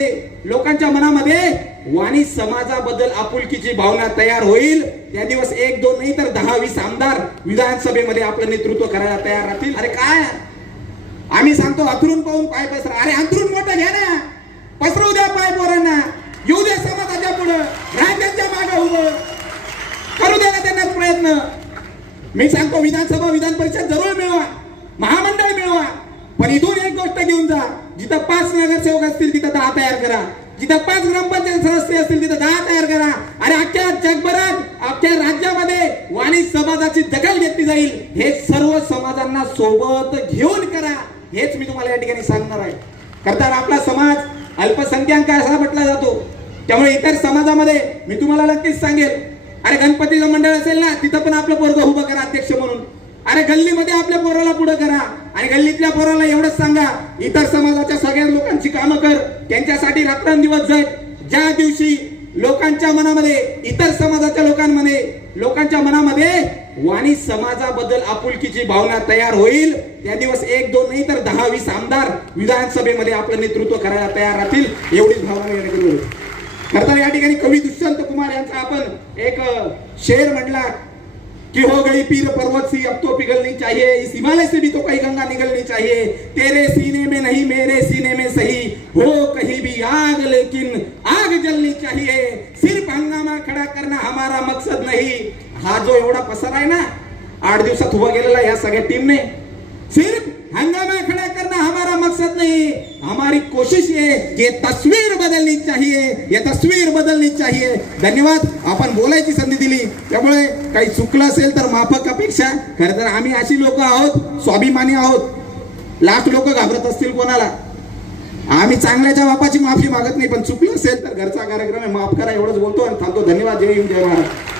लोकांच्या मनामध्ये वाणी समाजाबद्दल आपुलकीची भावना तयार होईल. त्या दिवस एक दोन नाही तर दहा वीस आमदार विधानसभेमध्ये आपलं नेतृत्व करायला तयार राहतील. अरे काय? आम्ही सांगतो अथरून पाहून पाय पसरा. अरे अंथरून मोठं घ्या ना. पसरवू द्या पाय पोरांना. येऊ द्या समाजाच्या पुढं. राह त्यांच्या मागे उभं. करू द्या ना त्यांना प्रयत्न. मी सांगतो विधानसभा विधान पण इथून एक गोष्ट घेऊन जा. जिथं पाच नगरसेवक असतील तिथं दहा तयार करा. जिथं पाच ग्रामपंचायत सदस्य असतील तिथं दहा तयार करा. आणि अख्ख्या जगभरात अख्ख्या राज्यामध्ये वाणी समाजाची दखल घेतली जाईल. हे सर्व समाजांना सोबत घेऊन करा. हेच मी तुम्हाला या ठिकाणी सांगणार आहे. करताना आपला समाज अल्पसंख्याक असा म्हटला जातो. त्यामुळे इतर समाजामध्ये मी तुम्हाला नक्कीच सांगेल. अरे गणपतीचं मंडळ असेल ना तिथं पण आपलं पोरग उभं करा अध्यक्ष म्हणून. अरे गल्लीमध्ये आपल्या पोराला पुढे आणि गल्लीतल्या पोराला एवढंच सांगा इतर समाजाच्या सगळ्या लोकांची कामं कर त्यांच्यासाठी रात्रंदिवस जग ज्या दिवशी लोकांच्या मनामध्ये इतर समाजाच्या लोकांमध्ये लोकांच्या मनामध्ये वाणी समाजाबद्दल आपुलकीची भावना तयार होईल त्या दिवस एक दोन नाही तर दहा वीस आमदार विधानसभेमध्ये आपलं नेतृत्व करायला तयार राहतील एवढीच भावना या ठिकाणी खरं तर या ठिकाणी कवी दुष्यंत कुमार यांचा आपण एक शेर म्हटला कि हो गई पीर पर्वत सी अब तो पिघलनी चाहिए। इस हिमालय से भी तो कहीं गंगा निकलनी चाहिए। तेरे सीने में नहीं मेरे सीने में सही। हो कहीं भी आग लेकिन आग जलनी चाहिए। सिर्फ हंगामा खड़ा करना हमारा मकसद नहीं। हा जो एवढा पसार आहे ना आठ दिवसात उभा गेलेला या सगळ्या टीमने सिर्फ हंगामा खड़ा करना हमारा मकसद नहीं। हमारी कोशिश ये कि ये तस्वीर बदलनी चाहिए। ये तस्वीर बदलनी चाहिए। धन्यवाद। आपण बोलायची संधी दिली. त्यामुळे काही चुकलं असेल तर माफक अपेक्षा. खरं तर आम्ही अशी लोक आहोत स्वाभिमानी आहोत. लाख लोक घाबरत असतील कोणाला. आम्ही चांगल्याच्या बापाची माफी मागत नाही पण चुकलं असेल तर घरचा कार्यक्रम आहे माफ करा एवढंच बोलतो आणि थांबतो. धन्यवाद. जय हिंद जय महाराज